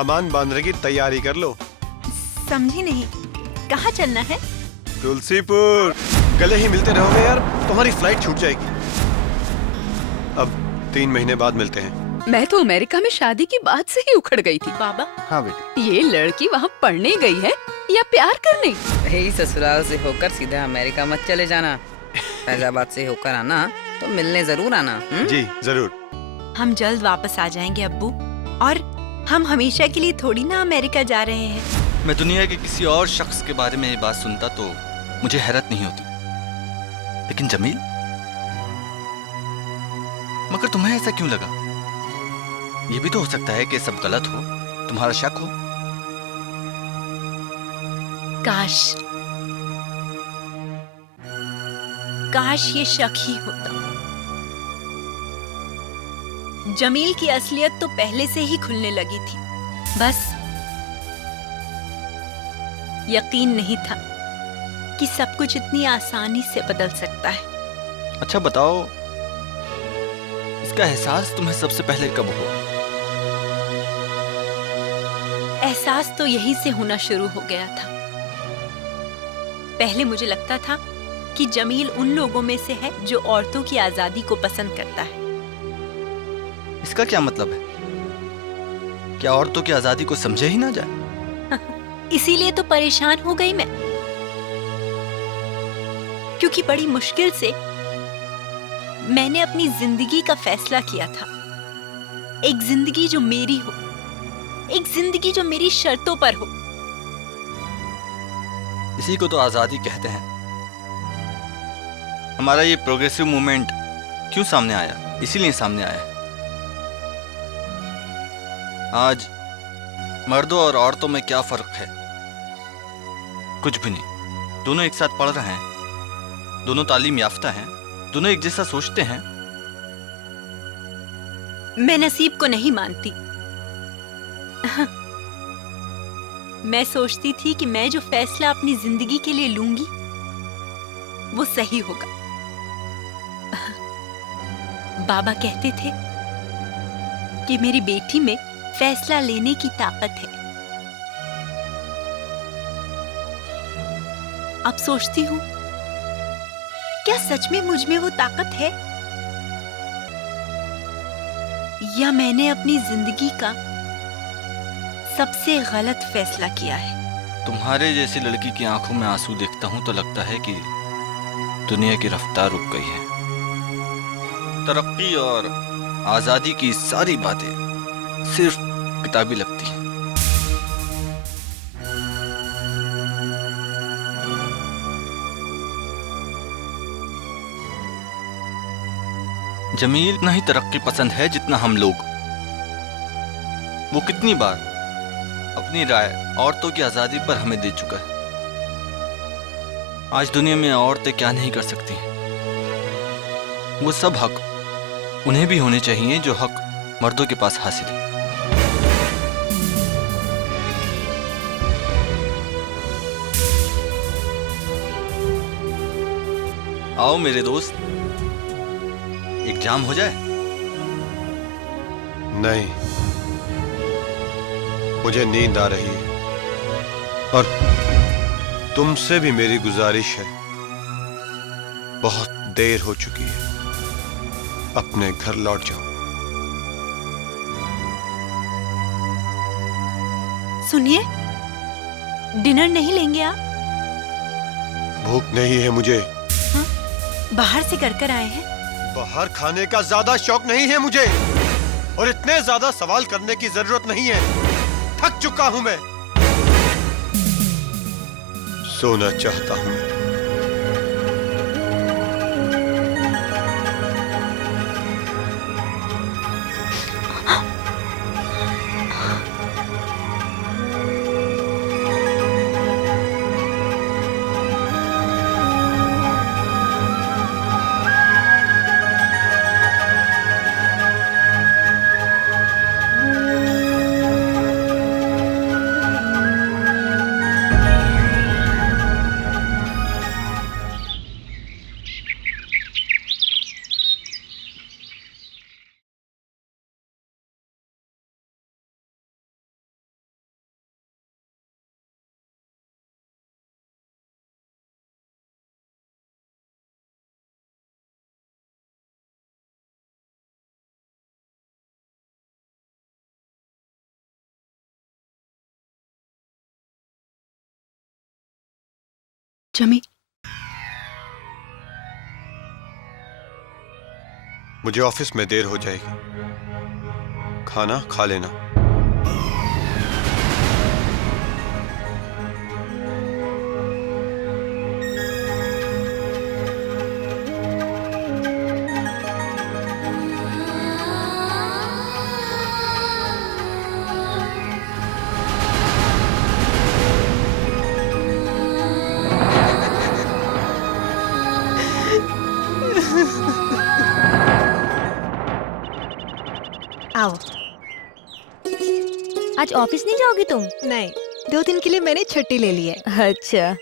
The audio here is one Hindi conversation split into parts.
सामान बांधने की तैयारी कर लो। समझी नहीं, कहाँ चलना है? तुलसीपुर। कल ही मिलते रहोगे यार, तुम्हारी फ्लाइट छूट जाएगी। अब 3 महीने बाद मिलते हैं। मैं तो अमेरिका में शादी की बात से ही उखड़ गई थी। बाबा, हाँ बेटी। ये लड़की वहाँ पढ़ने गई है या प्यार करने? यही ससुराल से होकर सीधा अमेरिका मत चले जाना। फैजाबाद से होकर आना तो मिलने जरूर आना। जी जरूर। हम जल्द वापस आ जाएंगे अब्बू, और हम हमेशा के लिए थोड़ी ना अमेरिका जा रहे हैं। मैं दुनिया के किसी और शख्स के बारे में ये बात सुनता तो मुझे हैरत नहीं होती, लेकिन जमील, मगर तुम्हें ऐसा क्यों लगा? ये भी तो हो सकता है कि सब गलत हो, तुम्हारा शक हो। काश ये शक ही होता। जमील की असलियत तो पहले से ही खुलने लगी थी, बस यकीन नहीं था कि सब कुछ इतनी आसानी से बदल सकता है। अच्छा बताओ, इसका एहसास तुम्हें सबसे पहले कब हुआ? एहसास तो यहीं से होना शुरू हो गया था। पहले मुझे लगता था कि जमील उन लोगों में से है जो औरतों की आजादी को पसंद करता है। इसका क्या मतलब है? क्या औरतों की आजादी को समझे ही ना जाए? इसीलिए तो परेशान हो गई मैं, क्योंकि बड़ी मुश्किल से मैंने अपनी जिंदगी का फैसला किया था। एक जिंदगी जो मेरी हो, एक जिंदगी जो मेरी शर्तों पर हो। इसी को तो आजादी कहते हैं। हमारा ये प्रोग्रेसिव मूवमेंट क्यों सामने आया? इसीलिए सामने आया। आज मर्दों और औरतों में क्या फर्क है? कुछ भी नहीं। दोनों एक साथ पढ़ रहे हैं, दोनों तालीम याफ्ता हैं, दोनों एक जैसा सोचते हैं। मैं नसीब को नहीं मानती। मैं सोचती थी कि मैं जो फैसला अपनी जिंदगी के लिए लूंगी वो सही होगा। बाबा कहते थे कि मेरी बेटी में फैसला लेने की ताकत है। अब सोचती हूँ, क्या सच में मुझ में वो ताकत है, या मैंने अपनी जिंदगी का सबसे गलत फैसला किया है? तुम्हारे जैसी लड़की की आंखों में आंसू देखता हूं तो लगता है कि दुनिया की रफ्तार रुक गई है। तरक्की और आजादी की सारी बातें सिर्फ किताबी लगती हैं। जमील इतना ही तरक्की पसंद है जितना हम लोग। वो कितनी बार अपनी राय औरतों की आजादी पर हमें दे चुका है। आज दुनिया में औरतें क्या नहीं कर सकती हैं। वो सब हक उन्हें भी होने चाहिए जो हक मर्दों के पास हासिल है। आओ मेरे दोस्त, एक जाम हो जाए। नहीं, मुझे नींद आ रही है और तुमसे भी मेरी गुजारिश है। बहुत देर हो चुकी है, अपने घर लौट जाओ। सुनिए, डिनर नहीं लेंगे आप? भूख नहीं है मुझे। हाँ? बाहर से कर आए हैं? बाहर खाने का ज्यादा शौक नहीं है मुझे, और इतने ज्यादा सवाल करने की जरूरत नहीं है। थक चुका हूं मैं। सोना चाहता हूं मैं। जमी, मुझे ऑफिस में देर हो जाएगी, खाना खा लेना। आओ। आज ऑफिस नहीं जाओगी तुम? नहीं, 2 दिन के लिए मैंने छुट्टी ले ली है। अच्छा।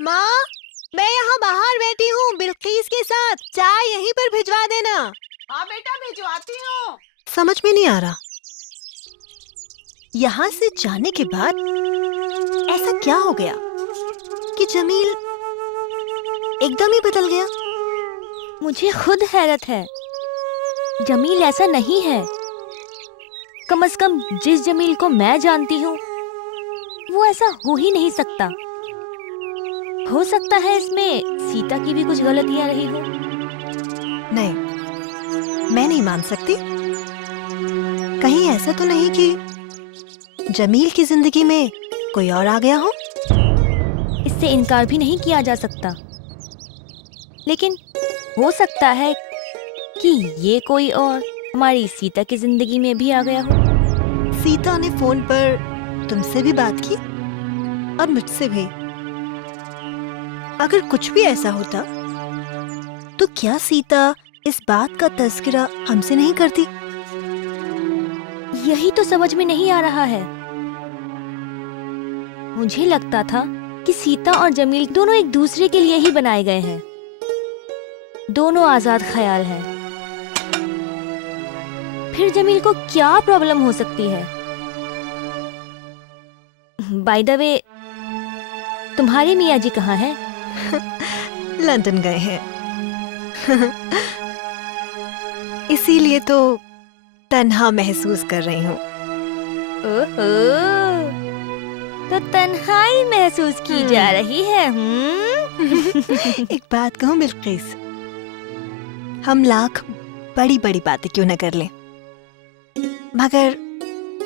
माँ, मैं यहाँ बाहर बैठी हूँ बिल्किस के साथ। चाय यहीं पर भिजवा देना। हाँ बेटा, भिजवाती हूँ। समझ में नहीं आ रहा, यहाँ से जाने के बाद ऐसा क्या हो गया कि जमील एकदम ही बदल गया। मुझे खुद हैरत है। जमील ऐसा नहीं है। कम से कम जिस जमील को मैं जानती हूँ वो ऐसा हो ही नहीं सकता। हो सकता है इसमें सीता की भी कुछ गलतियां रही हो। नहीं, मैं नहीं मान सकती। कहीं ऐसा तो नहीं कि जमील की जिंदगी में कोई और आ गया हो? इससे इनकार भी नहीं किया जा सकता, लेकिन हो सकता है कि ये कोई और हमारी सीता की जिंदगी में भी आ गया हो। सीता ने फोन पर तुमसे भी बात की और मुझसे भी। अगर कुछ भी ऐसा होता तो क्या सीता इस बात का तज़किरा हमसे नहीं करती? यही तो समझ में नहीं आ रहा है। मुझे लगता था कि सीता और जमील दोनों एक दूसरे के लिए ही बनाए गए हैं। दोनों आजाद ख्याल हैं। फिर जमील को क्या प्रॉब्लम हो सकती है? बाय द वे, तुम्हारे मियाँ जी कहाँ हैं? लंदन गए हैं। इसीलिए तो तन्हा महसूस कर रही हूँ। ओहो, तो तन्हाई महसूस की जा रही है। एक बात कहूँ बिल्किस, हम लाख बड़ी बड़ी बातें क्यों न कर लें, मगर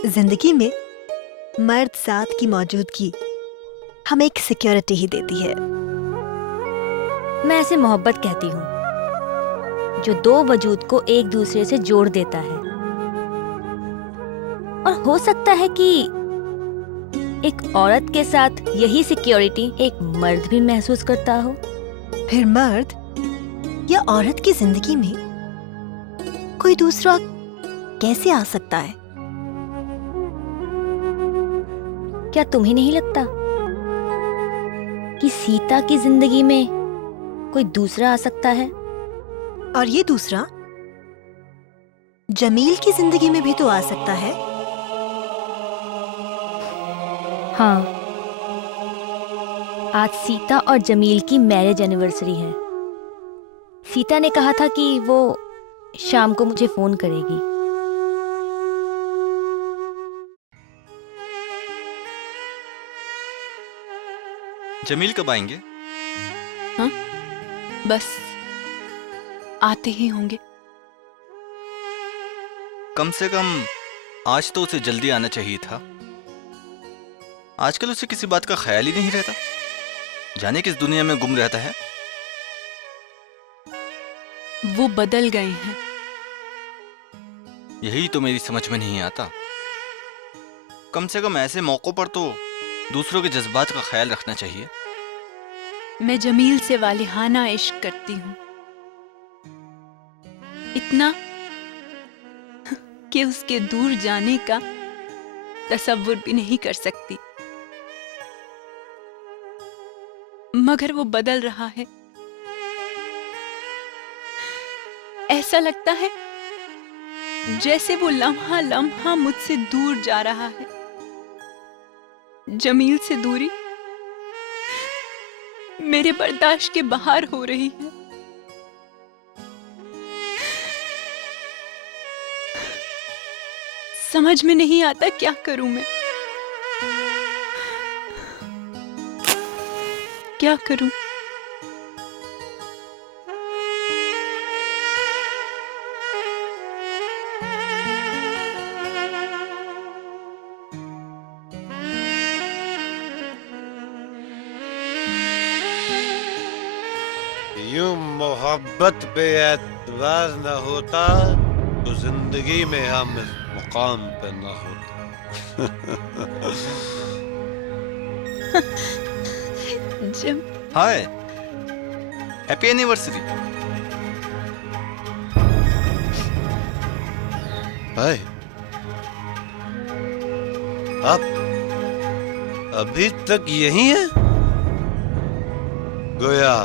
जिंदगी में मर्द साथ की मौजूदगी हमें एक सिक्योरिटी ही देती है। मैं इसे मोहब्बत कहती हूँ, जो दो वजूद को एक दूसरे से जोड़ देता है। और हो सकता है कि एक औरत के साथ यही सिक्योरिटी एक मर्द भी महसूस करता हो। फिर मर्द या औरत की जिंदगी में कोई दूसरा कैसे आ सकता है? क्या तुम्हें नहीं लगता कि सीता की जिंदगी में कोई दूसरा आ सकता है? और ये दूसरा जमील की जिंदगी में भी तो आ सकता है। हाँ, आज सीता और जमील की मैरिज एनिवर्सरी है। सीता ने कहा था कि वो शाम को मुझे फोन करेगी। जमील कब आएंगे? हाँ, बस आते ही होंगे। कम से कम आज तो उसे जल्दी आना चाहिए था। आजकल उसे किसी बात का ख्याल ही नहीं रहता। जाने किस दुनिया में गुम रहता है। वो बदल गए हैं। यही तो मेरी समझ में नहीं आता। कम से कम ऐसे मौकों पर तो दूसरों के जज्बात का ख्याल रखना चाहिए। मैं जमील से वालिहाना इश्क करती हूँ, इतना कि उसके दूर जाने का तसव्वुर भी नहीं कर सकती। मगर वो बदल रहा है ऐसा लगता है जैसे वो लम्हा लम्हा मुझसे दूर जा रहा है। जमील से दूरी मेरे बर्दाश्त के बाहर हो रही है। समझ में नहीं आता क्या करूं मैं, क्या करूं। यूं मोहब्बत पे एतबार न होता तो जिंदगी में हम इस मुकाम पे न होते। जब हाय, हैप्पी एनिवर्सरी। भाई आप अभी तक यही हैं? गोया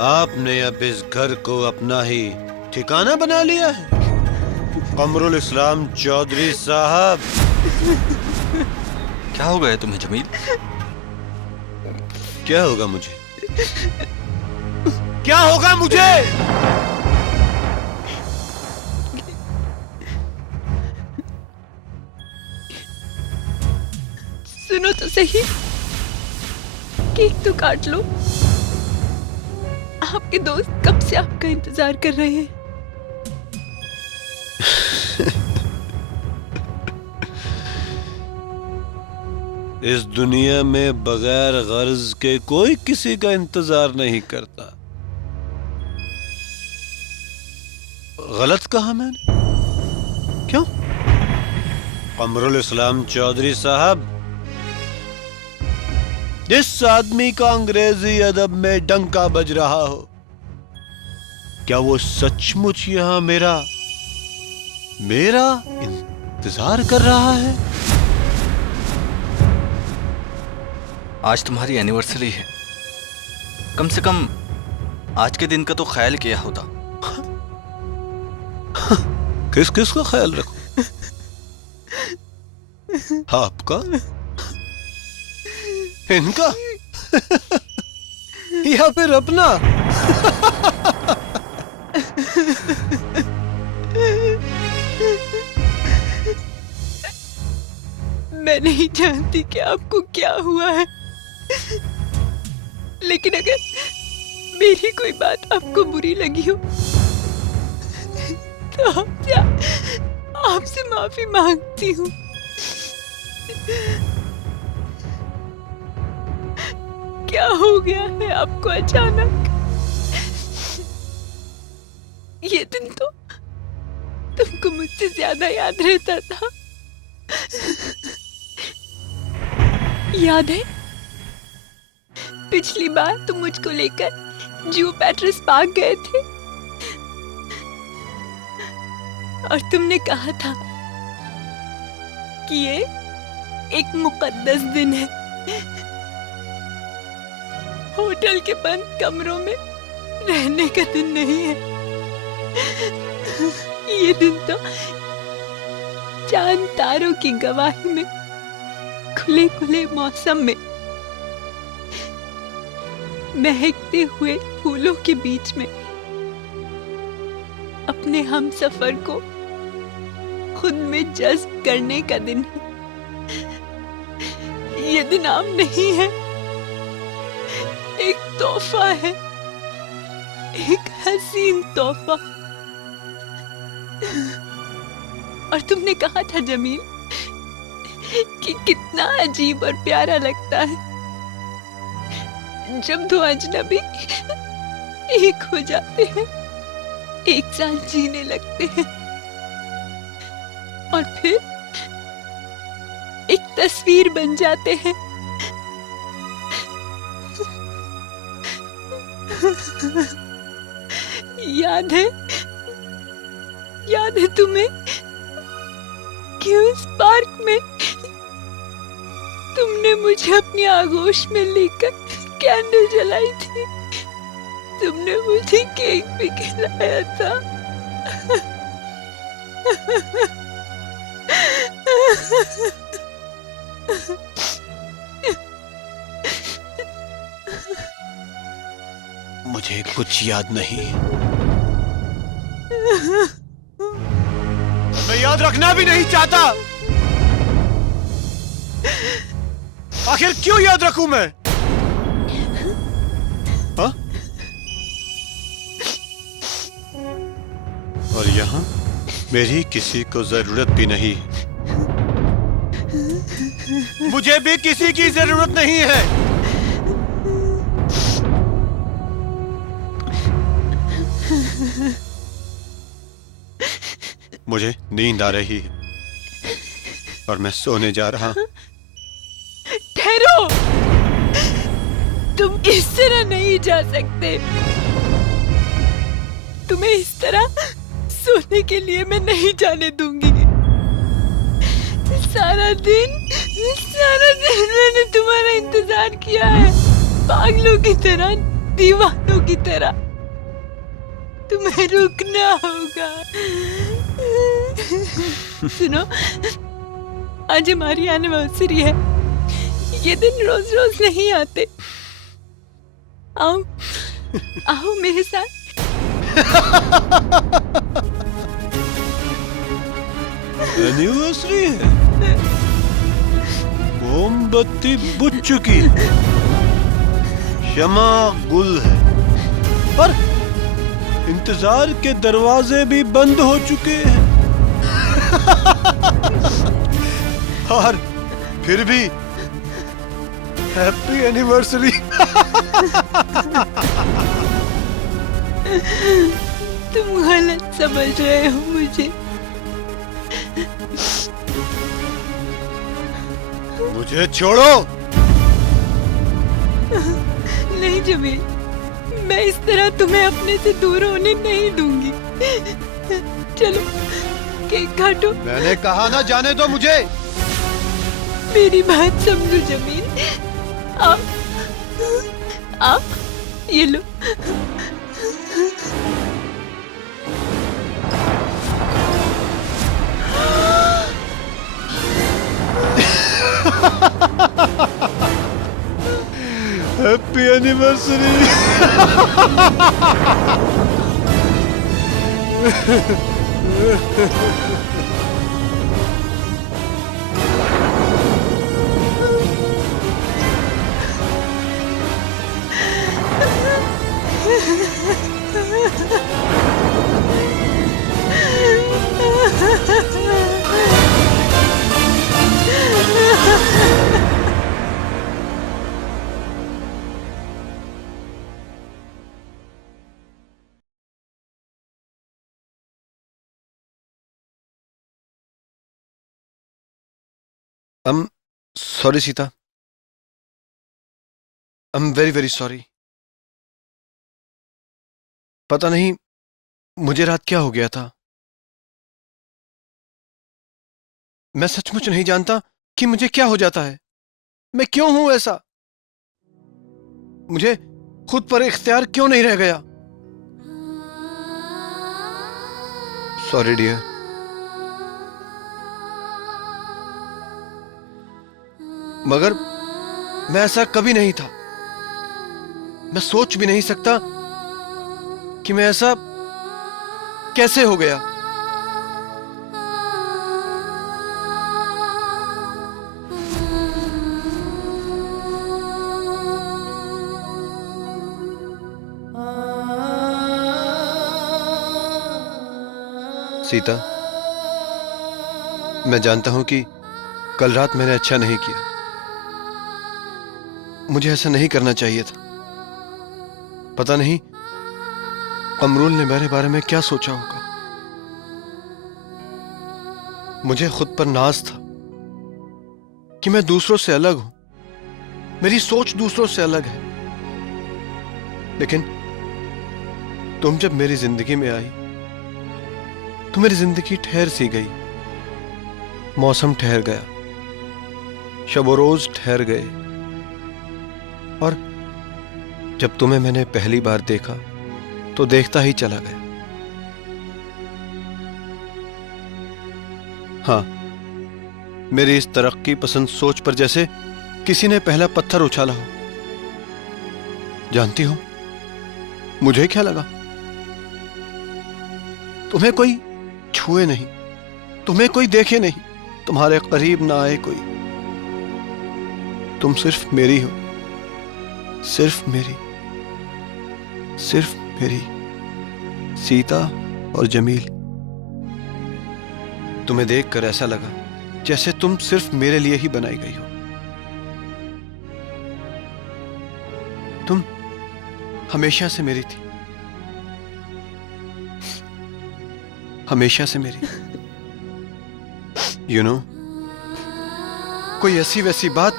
आपने अब इस घर को अपना ही ठिकाना बना लिया है। कमरुल इस्लाम चौधरी साहब। क्या हो गया तुम्हें जमील? क्या होगा मुझे? क्या होगा मुझे? सुनो तो सही, केक तो काट लो। आपके दोस्त कब से आपका इंतजार कर रहे हैं। इस दुनिया में बगैर गर्ज के कोई किसी का इंतजार नहीं करता। गलत कहा मैंने? क्यों? कमरुल इस्लाम चौधरी साहब, जिस आदमी का अंग्रेजी अदब में डंका बज रहा हो, क्या वो सचमुच यहां मेरा इंतजार कर रहा है? आज तुम्हारी एनिवर्सरी है, कम से कम आज के दिन का तो ख्याल किया होता। किस किस का ख्याल रखो? आपका? इनका? या फिर अपना? मैं नहीं जानती कि आपको क्या हुआ है, लेकिन अगर मेरी कोई बात आपको बुरी लगी हो तो आपसे माफी मांगती हूँ। क्या हो गया है आपको अचानक? ये दिन तो तुमको मुझसे ज्यादा याद रहता था। याद है पिछली बार तुम मुझको लेकर जू पैट्रिस पार्क गए थे और तुमने कहा था कि ये एक मुकद्दस दिन है। होटल के बंद कमरों में रहने का दिन नहीं है। ये दिन तो चांद तारों की गवाही में खुले खुले मौसम में महकते हुए फूलों के बीच में अपने हम सफर को खुद में जज्ब करने का दिन है। ये दिन आम नहीं है, एक तोहफा है, एक हसीन तोहफा। और तुमने कहा था जमील कि कितना अजीब और प्यारा लगता है जब दो अजनबी एक हो जाते हैं, एक साथ जीने लगते हैं और फिर एक तस्वीर बन जाते हैं। याद है तुम्हें कि उस पार्क में तुमने मुझे अपनी आगोश में लेकर कैंडल जलाई थी। तुमने मुझे केक भी खिलाया था। मुझे कुछ याद नहीं। मैं याद रखना भी नहीं चाहता। आखिर क्यों याद रखूं मैं? हाँ? और यहां मेरी किसी को जरूरत भी नहीं। मुझे भी किसी की जरूरत नहीं है। मुझे नींद आ रही है और मैं सोने जा रहा हूं। ठहरो, तुम इस तरह नहीं जा सकते। तुम्हें इस तरह सोने के लिए मैं नहीं जाने दूंगी। सारा दिन मैंने तुम्हारा इंतजार किया है, पागलों की तरह, दीवानों की तरह। तुम्हें रुकना होगा। सुनो, आज हमारी एनिवर्सरी है। ये दिन रोज रोज नहीं आते। आओ आओ मेरे साथ। एनिवर्सरी है? मोमबत्ती बुझ चुकी है, शमा गुल है, पर इंतजार के दरवाजे भी बंद हो चुके हैं। और फिर भी हैप्पी एनिवर्सरी। तुम गलत समझ रहे हो मुझे। मुझे छोड़ो। नहीं जमील, मैं इस तरह तुम्हें अपने से दूर होने नहीं दूंगी। चलो केक काटो। मैंने कहा ना जाने दो मुझे। मेरी बात समझो जमील। आप ये लो। Happy anniversary. Sorry Sita, very very sorry. पता नहीं मुझे रात क्या हो गया था। मैं सचमुच नहीं जानता कि मुझे क्या हो जाता है। मैं क्यों हूं ऐसा? मुझे खुद पर इख्तियार क्यों नहीं रह गया? Sorry dear. मगर मैं ऐसा कभी नहीं था। मैं सोच भी नहीं सकता कि मैं ऐसा कैसे हो गया। सीता, मैं जानता हूं कि कल रात मैंने अच्छा नहीं किया। मुझे ऐसा नहीं करना चाहिए था। पता नहीं कमरुल ने मेरे बारे में क्या सोचा होगा। मुझे खुद पर नाज था कि मैं दूसरों से अलग हूं, मेरी सोच दूसरों से अलग है। लेकिन तुम जब मेरी जिंदगी में आई तो मेरी जिंदगी ठहर सी गई। मौसम ठहर गया, शब रोज ठहर गए। और जब तुम्हें मैंने पहली बार देखा तो देखता ही चला गया। हाँ, मेरी इस तरक्की पसंद सोच पर जैसे किसी ने पहला पत्थर उछाला हो। जानती हो मुझे क्या लगा? तुम्हें कोई छुए नहीं, तुम्हें कोई देखे नहीं, तुम्हारे करीब ना आए कोई। तुम सिर्फ मेरी हो, सिर्फ मेरी, सिर्फ मेरी सीता और जमील। तुम्हें देखकर ऐसा लगा जैसे तुम सिर्फ मेरे लिए ही बनाई गई हो। तुम हमेशा से मेरी थी, हमेशा से मेरी। यू नो, कोई ऐसी वैसी बात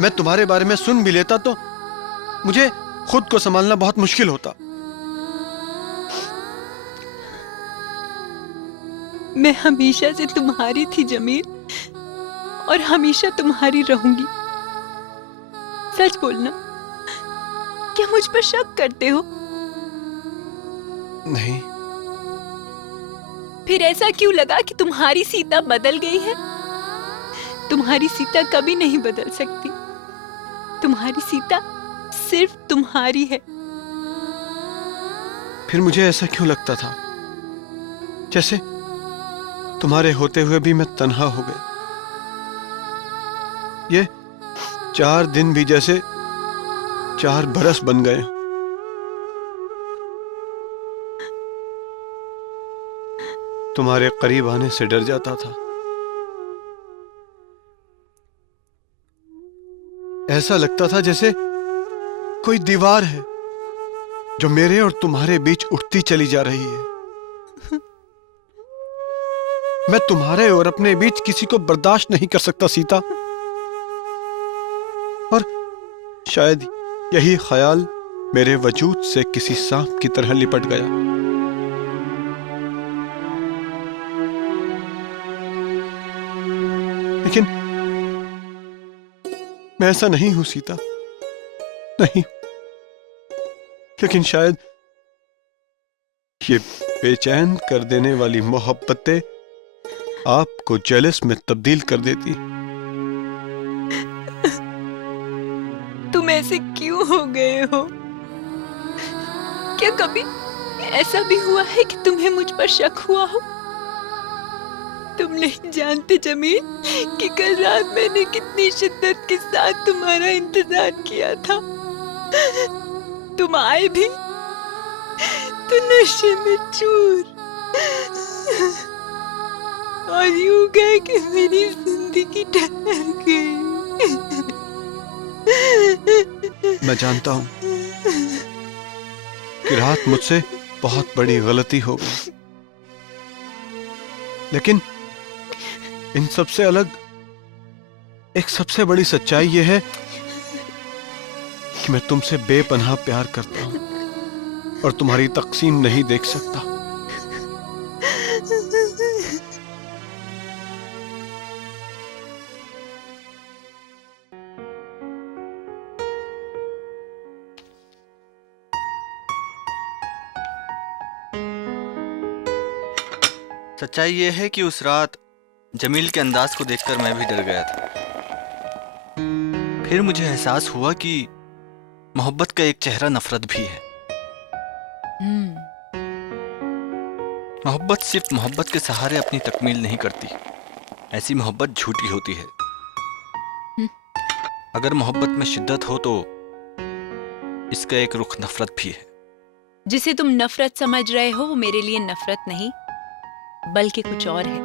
मैं तुम्हारे बारे में सुन भी लेता तो मुझे खुद को संभालना बहुत मुश्किल होता। मैं हमेशा से तुम्हारी थी जमील, और हमेशा तुम्हारी रहूंगी। सच बोलना, क्या मुझ पर शक करते हो? नहीं। फिर ऐसा क्यों लगा कि तुम्हारी सीता बदल गई है? तुम्हारी सीता कभी नहीं बदल सकती। तुम्हारी सीता सिर्फ तुम्हारी है। फिर मुझे ऐसा क्यों लगता था जैसे तुम्हारे होते हुए भी मैं तन्हा हो गया? ये 4 दिन भी जैसे 4 बरस बन गए। तुम्हारे करीब आने से डर जाता था। ऐसा लगता था जैसे कोई दीवार है जो मेरे और तुम्हारे बीच उठती चली जा रही है। मैं तुम्हारे और अपने बीच किसी को बर्दाश्त नहीं कर सकता सीता। और शायद यही ख्याल मेरे वजूद से किसी सांप की तरह लिपट गया। लेकिन मैं ऐसा नहीं हूं सीता, नहीं। लेकिन शायद ये बेचैन कर देने वाली मोहब्बतें आपको जेलस में तब्दील कर देती। तुम ऐसे क्यों हो गए हो? क्या कभी ऐसा भी हुआ है कि तुम्हें मुझ पर शक हुआ हो? तुम नहीं जानते जमील कि कल रात मैंने कितनी शिद्दत के साथ तुम्हारा इंतजार किया था। तुम आए भी तो नशे में चूर, और यूं गए कि मेरी जिंदगी ठहर गई। मैं जानता हूं कि रात मुझसे बहुत बड़ी गलती हो गई, लेकिन इन सबसे अलग एक सबसे बड़ी सच्चाई यह है कि मैं तुमसे बेपनाह प्यार करता हूं और तुम्हारी तकसीम नहीं देख सकता। सच्चाई ये है कि उस रात जमील के अंदाज को देखकर मैं भी डर गया था। फिर मुझे एहसास हुआ कि मोहब्बत का एक चेहरा नफरत भी है। मोहब्बत सिर्फ मोहब्बत के सहारे अपनी तकमील नहीं करती। ऐसी मोहब्बत झूठी होती है। अगर मोहब्बत में शिद्दत हो तो इसका एक रुख नफरत भी है। जिसे तुम नफरत समझ रहे हो वो मेरे लिए नफरत नहीं बल्कि कुछ और है।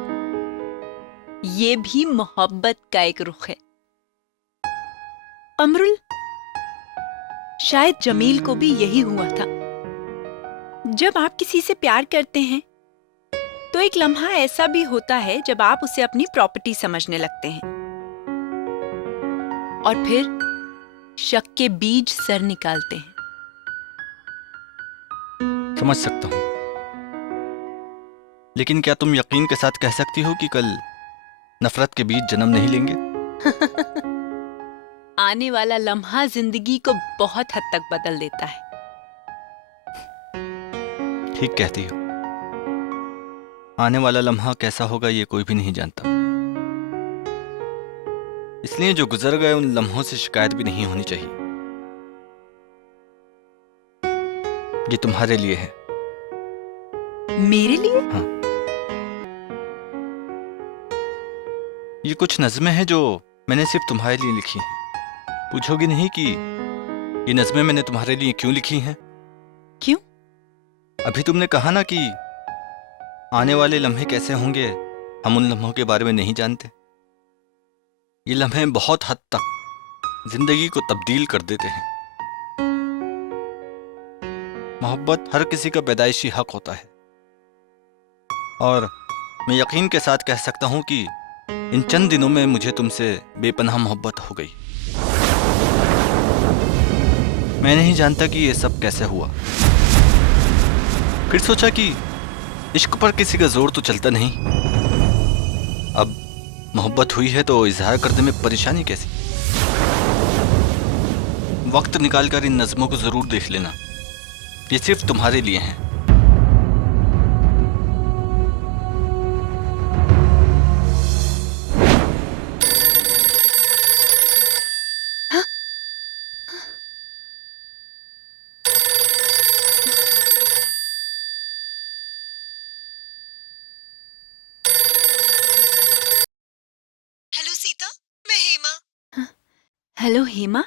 ये भी मोहब्बत का एक रुख है। अमरुल, शायद जमील को भी यही हुआ था। जब आप किसी से प्यार करते हैं तो एक लम्हा ऐसा भी होता है जब आप उसे अपनी प्रॉपर्टी समझने लगते हैं और फिर शक के बीज सर निकालते हैं। समझ सकता हूं, लेकिन क्या तुम यकीन के साथ कह सकती हो कि कल नफरत के बीज जन्म नहीं लेंगे? आने वाला लम्हा जिंदगी को बहुत हद तक बदल देता है। ठीक कहती हो। आने वाला लम्हा कैसा होगा ये कोई भी नहीं जानता, इसलिए जो गुजर गए उन लम्हों से शिकायत भी नहीं होनी चाहिए। ये तुम्हारे लिए है। मेरे लिए? हाँ, ये कुछ नज़में हैं जो मैंने सिर्फ तुम्हारे लिए लिखी हैं। पूछोगी नहीं कि ये नज़में मैंने तुम्हारे लिए क्यों लिखी हैं? क्यों? अभी तुमने कहा ना कि आने वाले लम्हे कैसे होंगे हम उन लम्हों के बारे में नहीं जानते। ये लम्हे बहुत हद तक जिंदगी को तब्दील कर देते हैं। मोहब्बत हर किसी का पैदाइशी हक होता है, और मैं यकीन के साथ कह सकता हूं कि इन चंद दिनों में मुझे तुमसे बेपनाह मोहब्बत हो गई। मैं नहीं जानता कि ये सब कैसे हुआ। फिर सोचा कि इश्क पर किसी का जोर तो चलता नहीं, अब मोहब्बत हुई है तो इजहार करने में परेशानी कैसी। वक्त निकालकर इन नज़मों को जरूर देख लेना, ये सिर्फ तुम्हारे लिए हैं। हेलो सीता, मैं हेमा। हेलो हेमा,